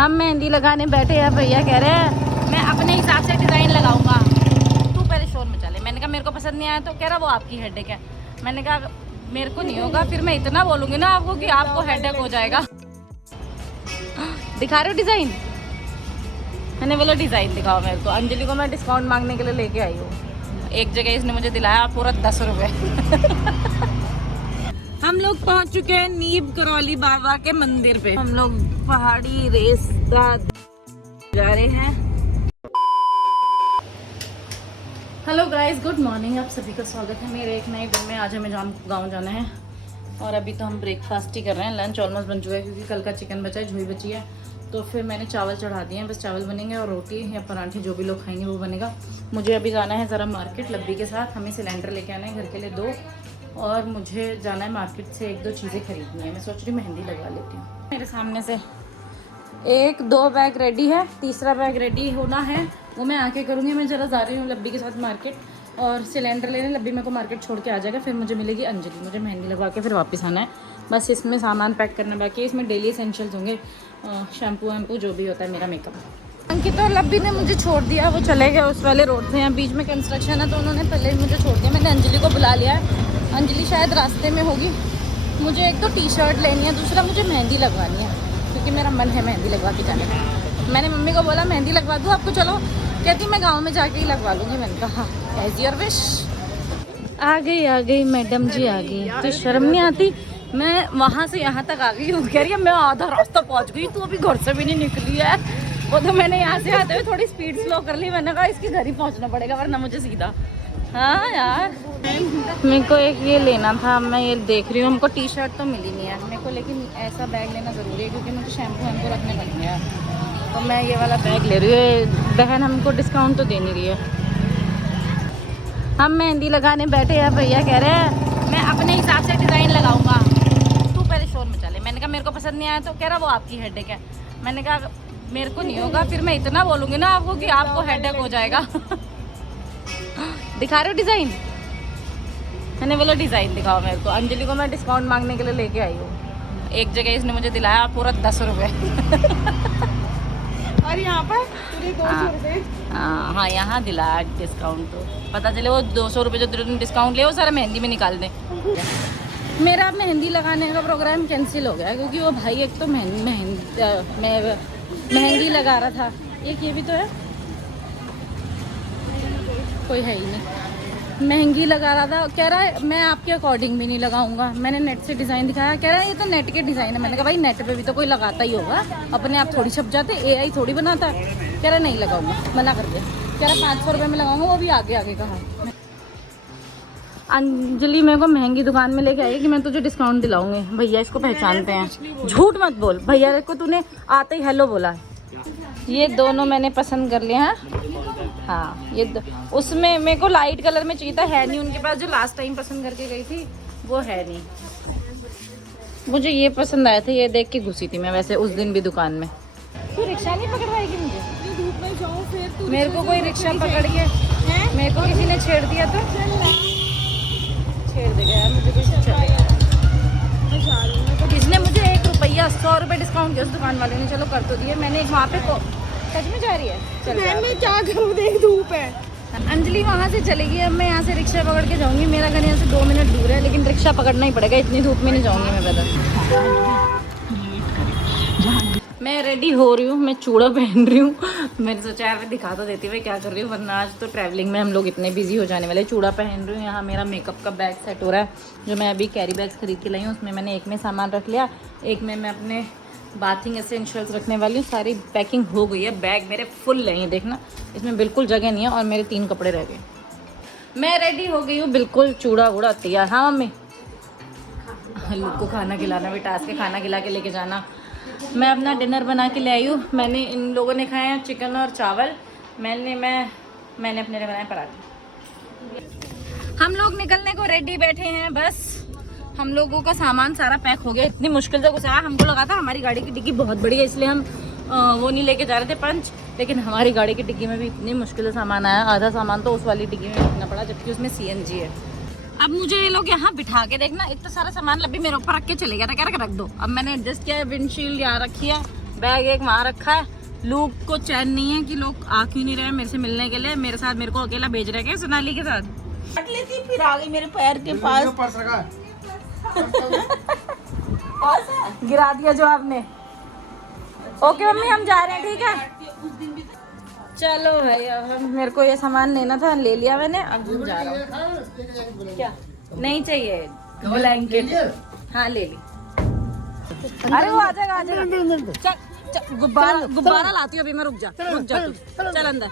हम मेहंदी लगाने बैठे हैं, भैया कह रहे हैं मैं अपने हिसाब से डिज़ाइन लगाऊंगा, तू पहले शोर मचा ले। मैंने कहा मेरे को पसंद नहीं आया तो कह रहा वो आपकी हेडेक है। मैंने कहा मेरे को नहीं होगा, फिर मैं इतना बोलूँगी ना आपको कि आपको हेडेक हो जाएगा। दिखा रहे हो डिज़ाइन? मैंने बोला डिज़ाइन दिखाओ मेरे को। अंजलि को मैं डिस्काउंट मांगने के लिए लेके आई हूँ। एक जगह इसने मुझे दिलाया पूरा 10 रुपये। हम लोग पहुंच चुके हैं नीब करौली बाबा के मंदिर पे। हम लोग पहाड़ी रास्ता जा रहे हैं। Hello guys, good morning. आप सभी का स्वागत है मेरे एक नए दिन में। आज हमें गाँव जाना है और अभी तो हम ब्रेकफास्ट ही कर रहे हैं। लंच ऑलमोस्ट बन चुका है क्योंकि कल का चिकन बचा है, झोई बची है, तो फिर मैंने चावल चढ़ा दिए हैं। बस चावल बनेंगे और रोटी या पराठे जो भी लोग खाएंगे वो बनेगा। मुझे अभी जाना है ज़रा मार्केट लब्बी के साथ। हमें सिलेंडर लेके आना है घर के लिए 2, और मुझे जाना है मार्केट से 1-2 चीज़ें खरीदनी है। मैं सोच रही मेहंदी लगवा लेती हूँ। मेरे सामने से 1-2 बैग रेडी है, तीसरा बैग रेडी होना है, वो मैं आके करूँगी। मैं ज़रा जा रही हूँ लब्बी के साथ मार्केट और सिलेंडर लेने। लब्बी मेरे को मार्केट छोड़ के आ जाएगा, फिर मुझे मिलेगी अंजलि। मुझे मेहंदी लगवा के फिर वापस आना है। बस इसमें सामान पैक करना बाकी है। इसमें डेली एसेंशियल्स होंगे, शैम्पू वैम्पू जो भी होता है मेरा मेकअप। अंकित और लब्बी ने मुझे छोड़ दिया, वो चले गए उस वाले रोड से। यहाँ बीच में कंस्ट्रक्शन है तो उन्होंने पहले ही मुझे छोड़ दिया। मैंने अंजलि को बुला लिया है, अंजलि शायद रास्ते में होगी। मुझे एक तो टी शर्ट लेनी है, दूसरा मुझे मेहंदी लगवानी है क्योंकि मेरा मन है मेहंदी लगवा के जाने का। मैंने मम्मी को बोला मेहंदी लगवा दूँ आपको, चलो। कहती मैं गाँव में जाके ही लगवा लूँगी। मैंने कहा हाँ, एज योर विश। आ गई मैडम जी, आ गई। तो शर्म नहीं आती? मैं वहाँ से यहाँ तक आ गई हूँ, कह रही है मैं आधा रास्ता पहुँच गई, तू अभी घर से भी नहीं निकली है। वो तो मैंने यहाँ से आते हुए थोड़ी स्पीड स्लो कर ली। मैंने कहा इसके घर ही पहुँचना पड़ेगा वरना मुझे सीधा। हाँ यार, मेरे को एक ये लेना था, मैं ये देख रही हूँ। हमको टी शर्ट तो मिली नहीं है मेरे को, लेकिन ऐसा बैग लेना ज़रूरी है क्योंकि मुझे शैम्पू हमको रखने पड़ेंगे यार। तो मैं ये वाला बैग ले रही हूँ। बहन हमको डिस्काउंट तो दे नहीं रही है। हम मेहंदी लगाने बैठे हैं, भैया कह रहे हैं मैं अपने हिसाब से डिज़ाइन लगाऊंगा, तू पहले शोर मचा ले। मैंने कहा मेरे को पसंद नहीं आया तो कह रहा वो आपकी हेडेक है। मैंने कहा मेरे को नहीं होगा, फिर मैं इतना बोलूँगी ना आपको कि आपको हेडेक हो जाएगा। दिखा रहे हो डिज़ाइन? मैंने बोला डिज़ाइन दिखाओ मेरे को। अंजलि को मैं डिस्काउंट मांगने के लिए लेके आई हूँ। एक जगह इसने मुझे दिलाया पूरा 10 रुपये। और यहाँ पर पूरे 200 रुपये। हाँ, यहाँ दिलाया डिस्काउंट। तो पता चले वो 200 रुपये जो डिस्काउंट ले वो सारा मेहंदी में निकाल दें। मेरा मेहंदी लगाने का प्रोग्राम कैंसिल हो गया क्योंकि वो भाई एक तो मेहंदी लगा रहा था। एक ये भी तो है, कोई है ही नहीं। महंगी लगा रहा था, कह रहा है मैं आपके अकॉर्डिंग भी नहीं लगाऊंगा। मैंने नेट से डिज़ाइन दिखाया, कह रहा है ये तो नेट के डिज़ाइन है। मैंने कहा भाई नेट पे भी तो कोई लगाता ही होगा, अपने आप थोड़ी छप जाते, AI थोड़ी बनाता। कह रहा नहीं लगाऊंगा, मना कर दिया। कह रहा 500 रुपये में लगाऊंगा, वो भी आगे आगे कहा। अंजलि मेरे को महंगी दुकान में लेके आई कि मैं तुझे डिस्काउंट दिलाऊंगी। भैया इसको पहचानते हैं, झूठ मत बोल। भैया को तूने आते ही हेलो बोला। ये दोनों मैंने पसंद कर लिए हैं। हाँ, ये उसमें मेरे को लाइट कलर में चाहिए था, है नहीं उनके पास। जो लास्ट टाइम पसंद करके गई थी वो है नहीं। मुझे ये पसंद आया था, ये देख के घुसी थी मैं वैसे उस दिन भी दुकान में। तू रिक्शा नहीं पकड़वाएगी मुझे? धूप में जाओ फिर तू। मेरे को कोई रिक्शा पकड़ के मेरे को किसी ने छेड़ दिया तो छेड़ देगा यार मुझे कोई। इसने मुझे 1 रुपया 100 रुपये डिस्काउंट किया उस दुकान वाले ने। चलो कर तो दिए मैंने। वहाँ पे सच में जा रही है? चल मैं क्या करूँ, देख धूप है। अंजलि वहाँ से चलेगी, अब मैं यहाँ से रिक्शा पकड़ के जाऊँगी। मेरा घर यहाँ से 2 मिनट दूर है, लेकिन रिक्शा पकड़ना ही पड़ेगा, इतनी धूप में नहीं जाऊँगी मैं पैदल। मैं रेडी हो रही हूँ, मैं चूड़ा पहन रही हूँ। मैंने सोचा यार मैं दिखा तो देती हुई क्या कर रही हूँ, वरना आज तो ट्रैवलिंग में हम लोग इतने बिजी हो जाने वाले। चूड़ा पहन रही हूँ। यहाँ मेरा मेकअप का बैग सेट हो रहा है, जो मैं अभी कैरी बैग्स खरीद के लाई हूँ। उसमें मैंने एक में सामान रख लिया, एक में मैं अपने बाथिंग एसेंशियल्स रखने वाली हूँ। सारी पैकिंग हो गई है, बैग मेरे फुल है। देखना इसमें बिल्कुल जगह नहीं है और मेरे 3 कपड़े रह गए। मैं रेडी हो गई हूँ बिल्कुल, चूड़ा वूड़ा तैयार। हाँ मम्मी, लोग को खाना खिलाना भी टास्क है, खाना खिला के लेके जाना। मैं अपना डिनर बना के ले आई हूँ। मैंने इन लोगों ने खाए हैं चिकन और चावल, मैंने अपने लिए बनाए पराठे। हम लोग निकलने को रेडी बैठे हैं। बस हम लोगों का सामान सारा पैक हो गया। इतनी मुश्किल से घुसाया, हमको लगा था हमारी गाड़ी की डिग्गी बहुत बड़ी है इसलिए हम वो नहीं लेके जा रहे थे पंच, लेकिन हमारी गाड़ी की डिग्गी में भी इतनी मुश्किल से सामान आया। आधा सामान तो उस वाली डिग्गी में रखना पड़ा, जबकि उसमें CNG है। अब मुझे ये लोग यहाँ बिठा के देखना, इतना सारा सामान लब्बी मेरे ऊपर रख के चले गया था, क्या रख दो। अब मैंने एडजस्ट किया है, विंडशील्ड यहाँ रखी है, बैग एक वहाँ रखा है। लूक को चैन नहीं है कि लोग आ क्यों नहीं रहे मेरे से मिलने के लिए, मेरे साथ मेरे को अकेला भेज रहे हैं सोनाली के साथ। हट लेती फिर आ गई मेरे पैर के पास। पर्स रखा गिरा दिया जो आपने। ओके मम्मी हम जा रहे हैं, ठीक है। चलो भाई अब मेरे को ये सामान लेना था, ले लिया मैंने, अब हम जा रहा हूँ। क्या नहीं चाहिए? ब्लैंकेट हाँ ले ली। अरे वो आ जाएगा। चल गुब्बारा लाती हूँ अभी मैं, रुक जा तू, चल अंदर।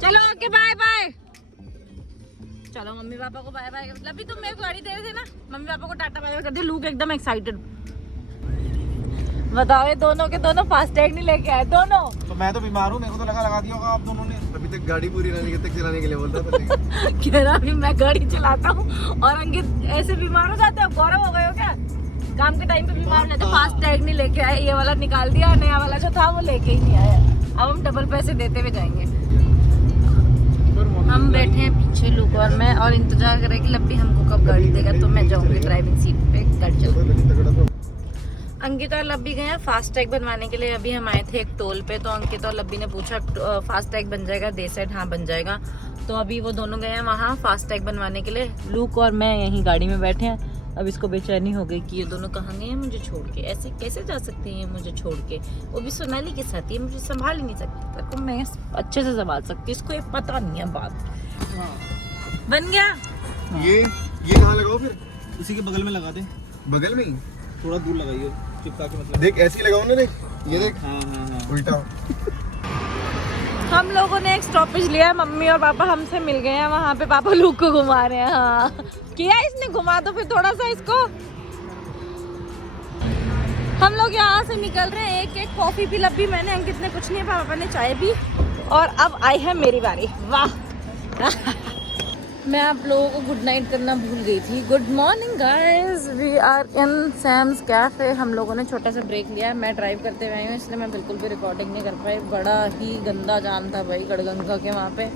चलो ओके बाय बाय। चलो मम्मी पापा को बाय बाय। अभी तुम मेरे को गाड़ी दे रहे थे ना, मम्मी पापा को टाटा बाय बाय कर दी। लूक एकदम एक्साइटेड। बताओ ये दोनों के दोनों फास्ट टैग नहीं लेके आए दोनों। तो मैं तो बीमार हूँ, मेरे को तो लगा दिया होगा आप दोनों ने। अभी तक गाड़ी पूरी तक चलाने के लिए बोलता था। कह रहा अभी मैं गाड़ी चलाता हूँ और अंकित ऐसे बीमार हो जाते हो। गौरव हो गए हो क्या? काम के टाइम पे बीमार हो जाते। फास्ट टैग नहीं लेके आए, ये वाला निकाल दिया, नया वाला जो था वो लेके ही नहीं आया। अब हम डबल पैसे देते हुए जाएंगे। हम बैठे हैं पीछे लूक और मैं, और इंतजार कर रहे हैं कि लब्बी हमको कब गाड़ी देगा तो मैं जाऊंगी ड्राइविंग सीट पे गाड़ी चला। अंकित और लब्बी गए हैं फास्ट टैग बनवाने के लिए। अभी हम आए थे एक टोल पे, तो अंकित और लब्बी ने पूछा फास्ट टैग बन जाएगा? दे सेड हाँ बन जाएगा। तो अभी वो दोनों गए हैं वहाँ फास्ट टैग बनवाने के लिए। लूक और मैं यहीं गाड़ी में बैठे हैं। अब इसको बेचैनी हो गई कि ये दोनों कहाँ गए हैं मुझे छोड़ के। ऐसे कैसे जा सकते हैं मुझे छोड़ के, वो भी सोनाली के साथ। ये मुझे संभाल ही नहीं सकती, तो मैं अच्छे से संभाल सकती, इसको ये पता नहीं है बात। बन गया। ये कहाँ लगाओ फिर? उसी के बगल में लगा दे। बगल में ही थोड़ा दूर लगाइए चिपका के, मतलब देख ऐसे ही लगाओ ना। देख ये देख। हाँ उल्टा। हम लोगों ने एक स्टॉपेज लिया, मम्मी और पापा हमसे मिल गए हैं वहाँ पे। पापा लूक को घुमा रहे हैं। हाँ किया इसने, घुमा दो फिर थोड़ा सा इसको। हम लोग यहाँ से निकल रहे हैं। एक कॉफी पी लब्बी मैंने, अंकित ने कुछ नहीं, पापा ने चाय पी। और अब आई है मेरी बारी। वाह मैं आप लोगों को गुड नाइट करना भूल गई थी। Good morning guys, we are in Sam's cafe. हम लोगों ने छोटा सा ब्रेक लिया है। मैं ड्राइव करते हुए आई हूँ इसलिए मैं बिल्कुल भी रिकॉर्डिंग नहीं कर पाई। बड़ा ही गंदा जाम था भाई गढ़गंगा के वहाँ पे।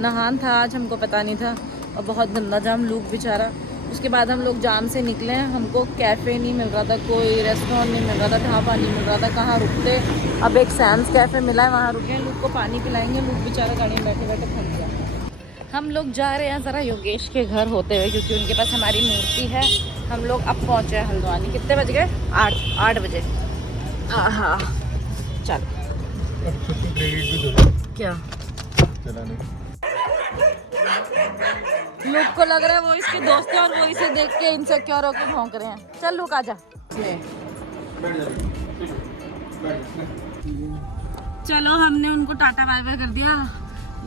नहान था आज, हमको पता नहीं था, और बहुत गंदा जाम। लूक बेचारा। उसके बाद हम लोग जाम से निकले हैं। हमको कैफ़े नहीं मिल रहा था, कोई रेस्टोरेंट नहीं मिल रहा था, ढाबा नहीं मिल रहा था, कहाँ रुकते। अब एक सैम्स कैफे मिला है, वहाँ रुके हैं। लूक को पानी पिलाएंगे। लूक बेचारा गाड़ी में बैठे बैठे थक गया। हम लोग जा रहे हैं ज़रा योगेश के घर होते हुए, क्योंकि उनके पास हमारी मूर्ति है। हम लोग अब पहुँचे हैं हल्द्वानी। कितने बज गए? 8 बजे। हाँ चल। क्या लुक को लग रहा है वो इसके दोस्त हैं और वो इसे देख के इनसिक्योर होकर भौंक रहे हैं। चल लुक आजा। चलो हमने उनको टाटा बाय बाय कर दिया।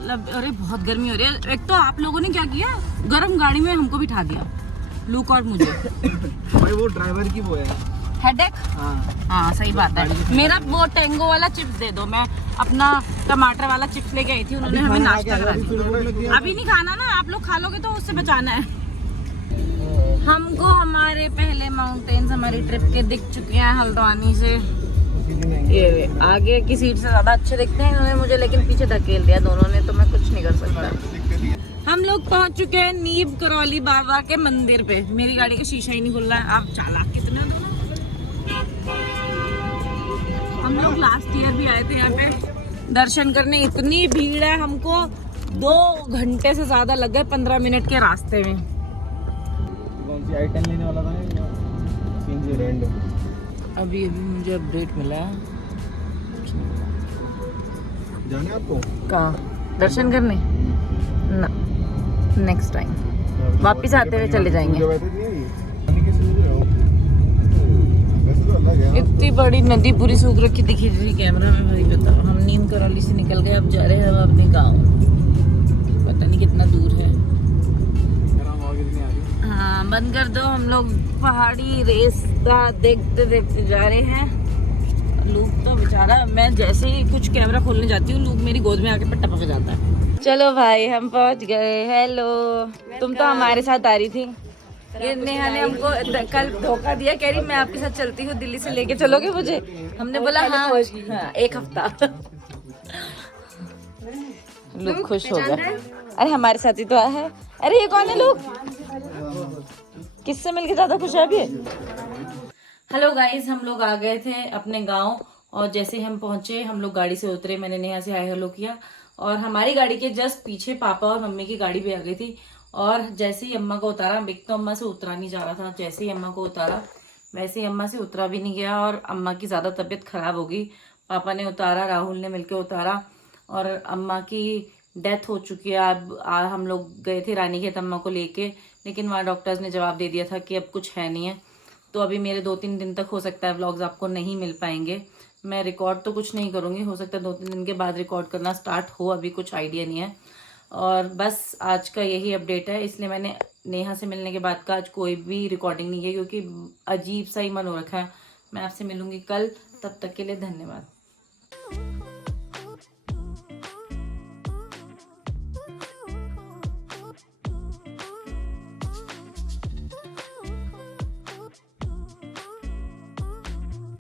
अरे बहुत गर्मी हो रही है। एक तो आप लोगों ने क्या किया, गर्म गाड़ी में हमको बिठा दिया, लूक और मुझे। भाई वो ड्राइवर की वो है हेडेक। हाँ सही बात है। मेरा वो टेंगो वाला चिप्स दे दो। मैं अपना टमाटर वाला चिप्स लेके आई थी, उन्होंने हमें नाश्ता करा दिया। अभी नहीं खाना ना, आप लोग खा लोगे तो उससे बचाना है। हमको हमारे पहले माउंटेन्स हमारी ट्रिप के दिख चुके हैं हल्द्वानी से। ये आगे की सीट से ज्यादा अच्छे दिखते हैं इन्होंने मुझे, लेकिन पीछे धकेल दिया दोनों ने, तो मैं कुछ नहीं कर सकता। हम लोग पहुंच चुके हैं नीब करौली बाबा के मंदिर पे। मेरी गाड़ी का शीशा ही नहीं खुल रहा है। आप चालाक कितने दोनों। हम लोग लास्ट ईयर भी आए थे यहाँ पे दर्शन करने। इतनी भीड़ है, हमको 2 घंटे से ज्यादा लग गए 15 मिनट के रास्ते में। कौन सी i10 लेने वाला था? अभी मुझे अपडेट मिला है। जाने आपको कहाँ दर्शन करने? ना, नेक्स्ट टाइम वापिस आते हुए चले जाएंगे। इतनी बड़ी नदी पूरी सूख रखी दिखी थी कैमरा में, भाई बताओ। हम नीम करौली से निकल गए, अब जा रहे हैं हम अपने गाँव। पता नहीं कितना दूर है। हाँ बंद कर दो। हम लोग पहाड़ी रास्ता देखते देखते जा रहे हैं। लूक तो बेचारा, मैं जैसे ही कुछ कैमरा खोलने जाती हूँ लूक मेरी गोद में आके पट्टा पक जाता है। चलो भाई हम पहुँच गए। हेलो, तुम तो हमारे साथ आ रही थी। ये नेहा ने हमको कल धोखा दिया, कह रही मैं आपके साथ चलती हूँ, दिल्ली से लेके चलोगे मुझे? हमने बोला हाँ 1 हफ्ता। लूक खुश हो गया। अरे हमारे साथ ही तो आया है। अरे ये कौन है लूक? किससे मिलके ज्यादा खुश है अभी? हेलो गाइस, हम लोग आ गए थे अपने गांव और जैसे हम पहुंचे, हम लोग गाड़ी से उतरे, मैंने नेहा से हाय हेलो किया और हमारी गाड़ी के जस्ट पीछे पापा और मम्मी की गाड़ी भी आ गई थी। और जैसे ही अम्मा को उतारा, एक तो अम्मा से उतरा नहीं जा रहा था, जैसे ही अम्मा को उतारा वैसे ही अम्मा से उतरा भी नहीं गया और अम्मा की ज़्यादा तबीयत खराब हो गई। पापा ने उतारा, राहुल ने मिलकर उतारा और अम्मा की डेथ हो चुकी है। अब हम लोग गए थे रानीखेत अम्मा को लेके, लेकिन वहाँ डॉक्टर्स ने जवाब दे दिया था कि अब कुछ है नहीं है। तो अभी मेरे 2-3 दिन तक हो सकता है व्लॉग्स आपको नहीं मिल पाएंगे। मैं रिकॉर्ड तो कुछ नहीं करूँगी, हो सकता है 2-3 दिन के बाद रिकॉर्ड करना स्टार्ट हो, अभी कुछ आइडिया नहीं है। और बस आज का यही अपडेट है, इसलिए मैंने नेहा से मिलने के बाद का आज कोई भी रिकॉर्डिंग नहीं की, क्योंकि अजीब सा ही मन हो रखा है। मैं आपसे मिलूंगी कल, तब तक के लिए धन्यवाद।